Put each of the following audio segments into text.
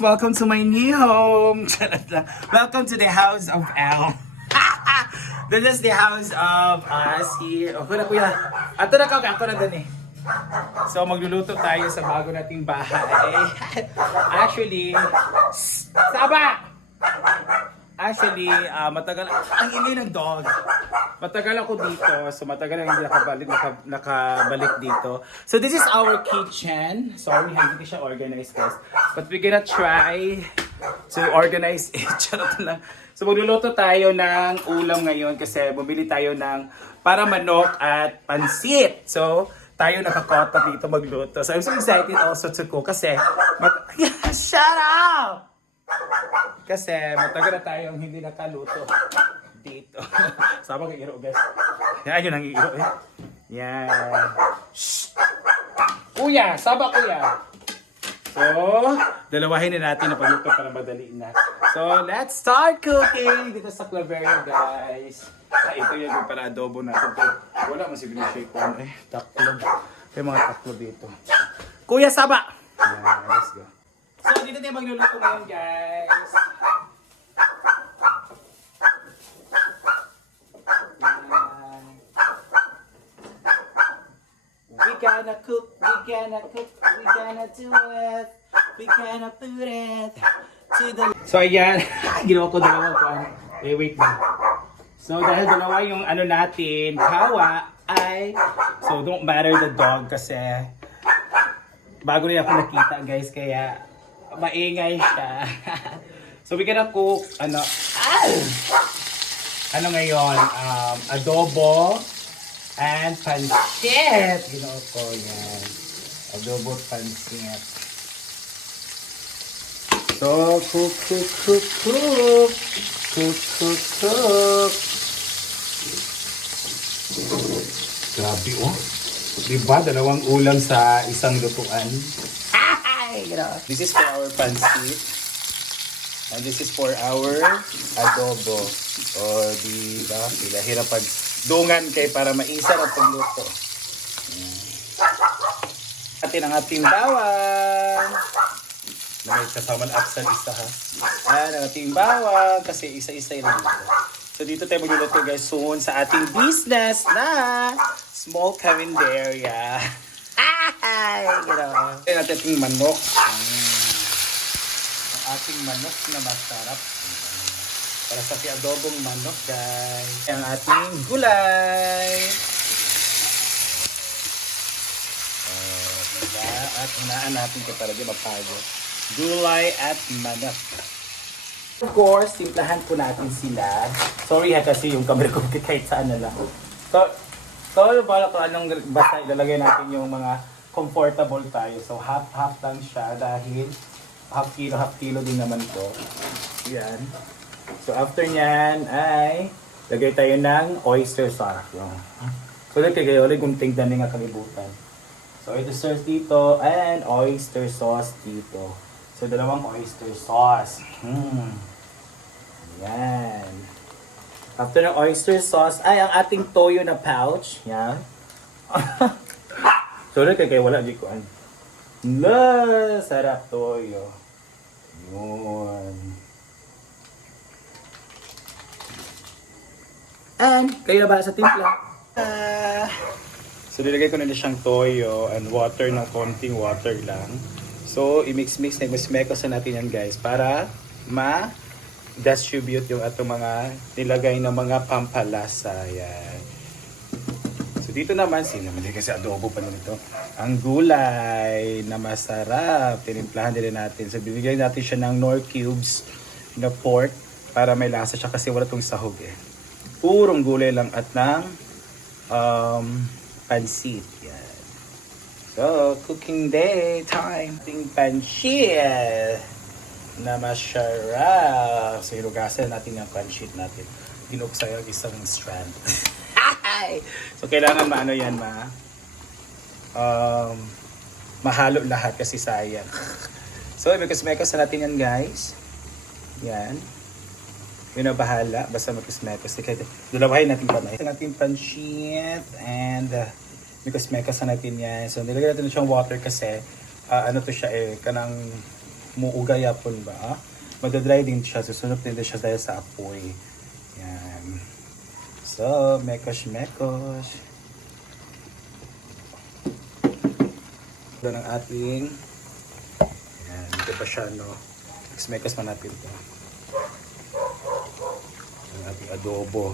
Welcome to my new home. Welcome to the house of L. This is the house of us here. Ako na kuya. Ato na ako na dun eh. So magluluto tayo sa bago nating bahay. Actually, matagal ang ingay ng dog. Matagal ako dito, so matagal na hindi nakabalik dito. So this is our kitchen. Sorry, hindi siya organized guys. But we're gonna try to organize it. Charot lang. So magluluto tayo ng ulam ngayon kasi bumili tayo ng para manok at pansit. So tayo nakakota dito magluto. So I'm so excited also to cook kasi shut up! Kasi matagal na tayong hindi nakaluto dito. Sama kang iro guys. Yan yun ang iro eh. Yan. Shh! Kuya! Saba kuya! So, dalawahin na natin na pagluto para madali na. So, let's start cooking dito sa Claveria guys. Ito yung para adobo natin. Wala man si Vinicius ko eh. Taklob. May mga taklob dito. Kuya, saba! Yan, let's go. So, dito tayo magluluto ngayon guys. We gonna cook, we gonna do it, we gonna put it to the... So ayan, ginawa ko dalawang kuan. Wait ba? So dahil dalawa yung ano natin, hawa ay... So don't matter the dog kasi bago rin ako nakita guys, kaya maingay siya. So we gonna cook, ano ngayon, adobo and pancit. Ginawa ko yan. Adobo at pancit. So, cook. Grabe oh. Diba? Dalawang ulam sa isang lutuan. This is for our pancit. And this is for our adobo. O, diba? Hirap pag dungan kay para maisa na pagluto. Atin ang ating bawang. Na may kasaman apsan isa ha. Ayan ang ating bawang kasi isa-isa lang dito. So dito tayo magluluto guys soon sa ating business na small carinderia. Ayan natin ating manok. Ang ating manok na masarap. Para sa adobong manok guys. Ang ating gulay. Diba? At unaan natin ito para di mapagod. Gulay at manok. Of course, simplahan po natin sila. Sorry ha kasi yung camera ko kahit saan na lang. So bala ko anong basta ilalagay natin yung mga comfortable tayo. So half lang siya dahil half kilo din naman to. Yan. So after nyan ay lagay tayo ng oyster sauce. So lagay kayo ulit kung tingnan nga kalibutan. So oyster sauce dito and oyster sauce dito. So dalawang oyster sauce. Yan. After ng oyster sauce ay ang ating toyo na pouch. Yan. So lagay kayo wala di ko. Sarap toyo. Yun. And, kayo na ba sa timpla? So, nilagay ko na siyang toyo and water ng konting water lang. So, i-mix-mix na i-mekos natin yan guys para ma-distribute yung atong mga nilagay na mga pampalasa. Yan. So, dito naman, hindi kasi adobo pa nito. Ang gulay na masarap. Tinimplahan din natin. So, bibigyan natin siya ng Knorr cubes na pork para may lasa siya kasi wala itong sahog eh. Purong gulay lang at ng pansit. Yan. So, cooking day time. Ating pansit na masarap. So, hinugasan natin yung pansit natin. Ginuksa yung isang strand. So, kailangan maano yan mahalo lahat kasi sayang. So, mekos-mekos na natin yan guys. Yan. Yun na bahala. Basta magkos-mekos. Dalawahin natin kamay. Ang ating pansit and mekos-mekos na natin yan. So nilagay natin siyang water kasi ano to siya kanang muugay yapon ba? Madadry din siya, susunod din siya dahil sa apoy. Yan. So, mekos. Ito ng ating yan, ito pa siya, no? Mekos man natin ito. Ang ating adobo.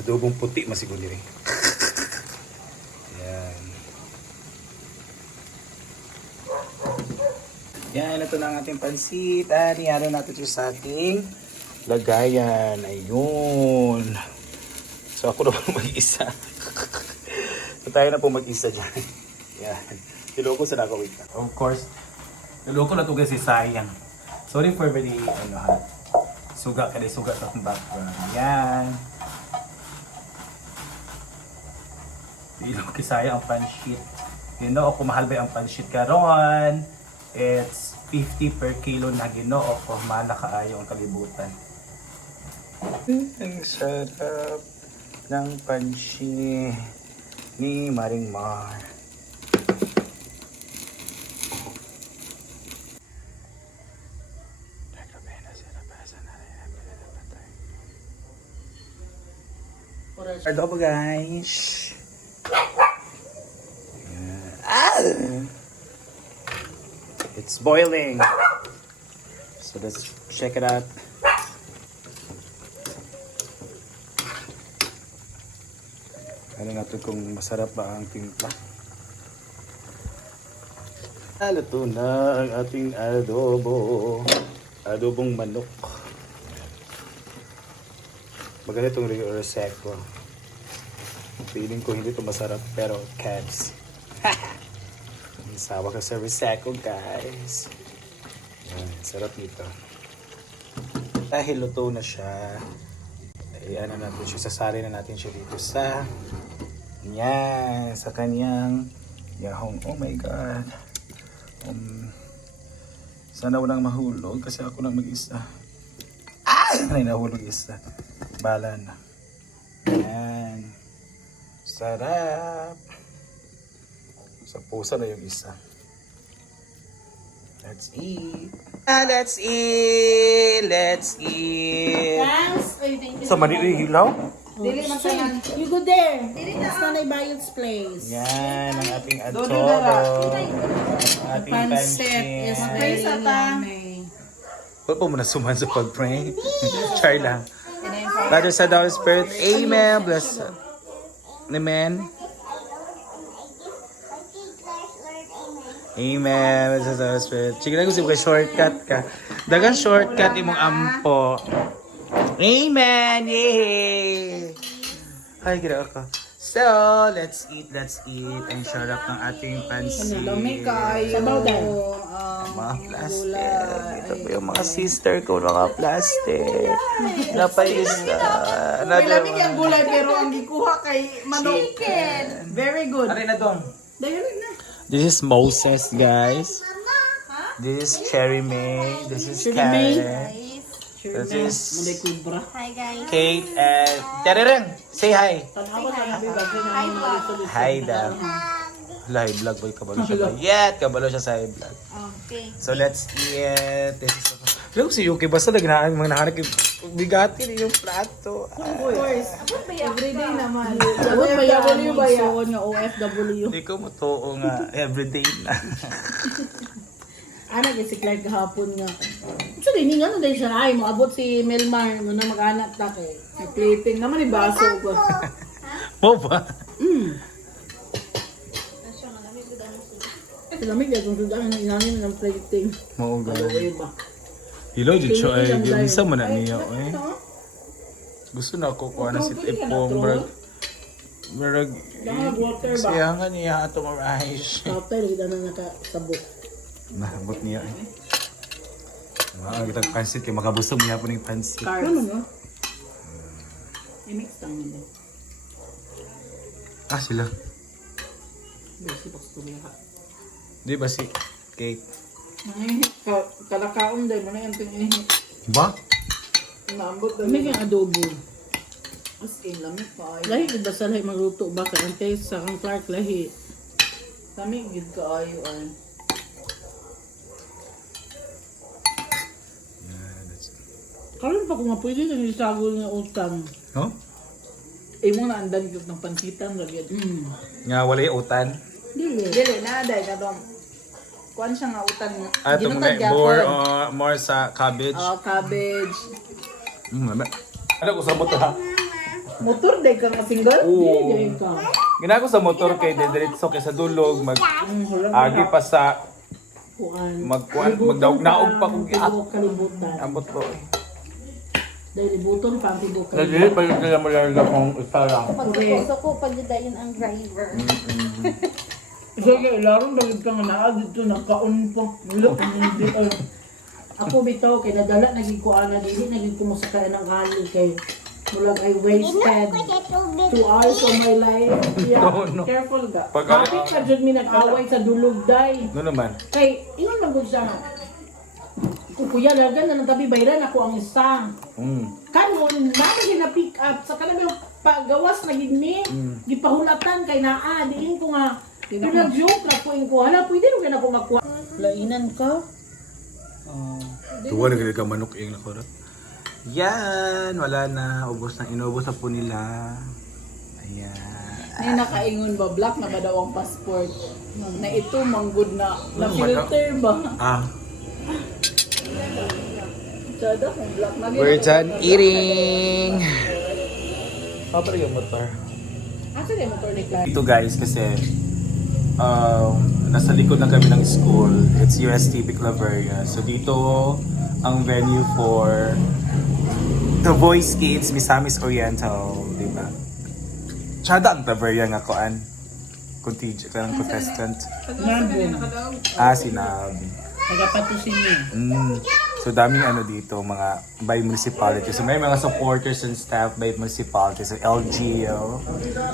Adobong puti masiguro rin. Yan. Yan, ito na ang ating pansit. At iano natin ito sa ating lagayan. Ayun. So ako na po mag-isa. So tayo na po mag-isa dyan. Yan. Niloko sa nakawit na. Of course, niloko na ito kasi sayang. Sorry for very, suga ka rin, suga sa akong background. Yan. Ilong kisaya ang panshit. Ginoo ko mahal ba ang panshit karon? It's 50 per kilo na ginoo ko. Mahal na kaayo ang kalibutan. Ang sarap ng panshit ni Maring Mar. Adobo guys. It's boiling. So let's check it out. Ano natin kung masarap ba ang timpla. Luto na ang ating adobo. Adobong manok. Maganda itong Reseco. Feeling ko hindi ito masarap pero cabs. Sawa ka sa Reseco guys. Sarap nito. Dahil luto na siya, ano natin siya, sasali na natin siya dito sa sa kanyang yahong. Oh my god. Sana walang mahulog kasi ako lang mag-isa. Ay, nahulog isa. Bala na. Yan. Sarap. Sa pusa na yung isa. Let's eat. Let's eat. Let's eat. Thanks. Ay, thank you. Sa Manila hilaw? Dili man tanan. You go there. It's Nanay Bayot's place. Yan ang ating adobo. Ating Pancit is very yummy. Huwag po muna suman sa pag-pray. Char lang. Father, Son, Holy Spirit. Amen. Bless. Amen. Amen. Bless the Holy Spirit. Sige na gusto ko shortcut ka. Dagang shortcut imong ampo. Amen. Yay! Ay, gira ako. So, let's eat. Ang sarap ng ating pansit. Sabaw daw. Mga plastic. Ito po yung mga sister ko, mga plastic. Napayisa. May lamig yung gulay pero ang gikuha kay manok. Chicken. Very good. Ano na dong? Dayon na. This is Moses, guys. This is Cherry May. This is Karen. This is Hi guys. Kate and Terereng. Say hi. Hi, Hi daw. Live vlog boy, kabalo siya. Yet, kabalo siya sa live vlog. Okay. So let's eat. This is Look si Yuki basta nagnaan mga nahanap bigati rin yung plato. Of course. Everyday naman. Abot ba yung suon nga OFW? Hindi ko matuo nga everyday na. Anak si Clark gahapon nga. So din nga no dahil siya ay moabot si Melmar mo na mag-anak ta kay. Plating naman ni baso ko. Mo ba? Lamig ya kung sudan ang inamin ng plating. Mo ga. Iba. Hilo jud siya ay gisa man na niya eh. Gusto na ako kuha na si Tipong Brag Water ba? siya nga niya ato rice. Kapay lagi na nakasabot. Nahambot niya eh. Kitang pansit kay makabusog niya po ng pansit. Ano no? I-mix lang nila. Sila. Basi box ko niya. Di ba si Kate? Kalakaon din, ano yung tinihit. Ba? Naambot din. May adobo. As in, lamig pa ay. Lahi, ba sa lahi magluto ba? Kaya ang taste sa kang Clark, lahi. Kami, gid kaayo ay. Karon pa kung nga pwede na isagol nga utang. No? Imo na andan gyud ng pansitan ra gyud. Nga walay utan. Dili na day kadong. Kuan siya nga utang. Ato Ginutad more sa cabbage. Cabbage. Ano ko sa motor ha? Motor day ka nga single? Oo. Dili ka. Ginako sa motor kay diretso kay sa dulog agi pa sa Kuan. magdaog-naog pa kung Tibok kalibutan. ambot ko. Dahil libuton pa ang tibok Dili kalibutan. pa yung kaya mo lang kung isa lang. Pag ko, pag yun ang driver. So, larong dagit ka nga naa dito nakaon pa. Wala pa hindi ay. Ako bitaw kay nadala naging kuan na dili naging kumusakay ng kali kay mulag I wasted 2 hours of my life. Yeah, No. careful ka. Pag- Kapit ka dyan mi nag-away sa dulog day. No naman. Kay, ingon man gud siya nga. Kung kuya, lagan na ng tabi bayran ako ang isa. Kanon, namin na pick up sa kanang pagawas na gidmi. Gipahulatan kay naa, diin ko nga. Pinag-joke na po ko. Hala, pwede rin na ako makuha. Lainan ka? Tuwa na ganit ka manok yung nakurot. Yan! Wala na. Ubos na. Inubos na po nila. Ayan. May nakaingon ba, black na ba daw ang passport? Na ito, manggod na. Na-filter ba? Ah. Sada kung black na. We're done eating! Papa yung motor. Asa na yung motor ni Clara? Ito guys kasi nasa likod na kami ng school. It's UST Claveria. So dito ang venue for The Voice Kids Misamis Oriental, di ba? Tsada ang Claveria nga koan. Contingent ka ng contestant. Sinabi. Nagapatusin niya. So daming ano dito, mga by municipality. So may mga supporters and staff by municipality. So LGO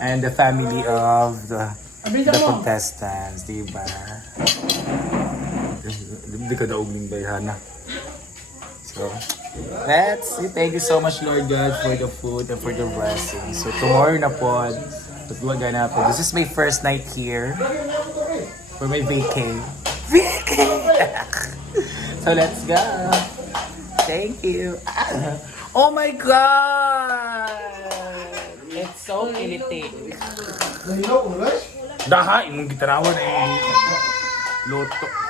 and the family of the contestants, di ba? Hindi ka daog ning bayhana. So, let's see. Thank you so much, Lord God, for the food and for the blessings. So tomorrow na po, tutulungan na po. This is my first night here for my vacay. So let's go. Thank you. Oh my God! It's so kiliti. Daha, imong gitarawan eh. Loto.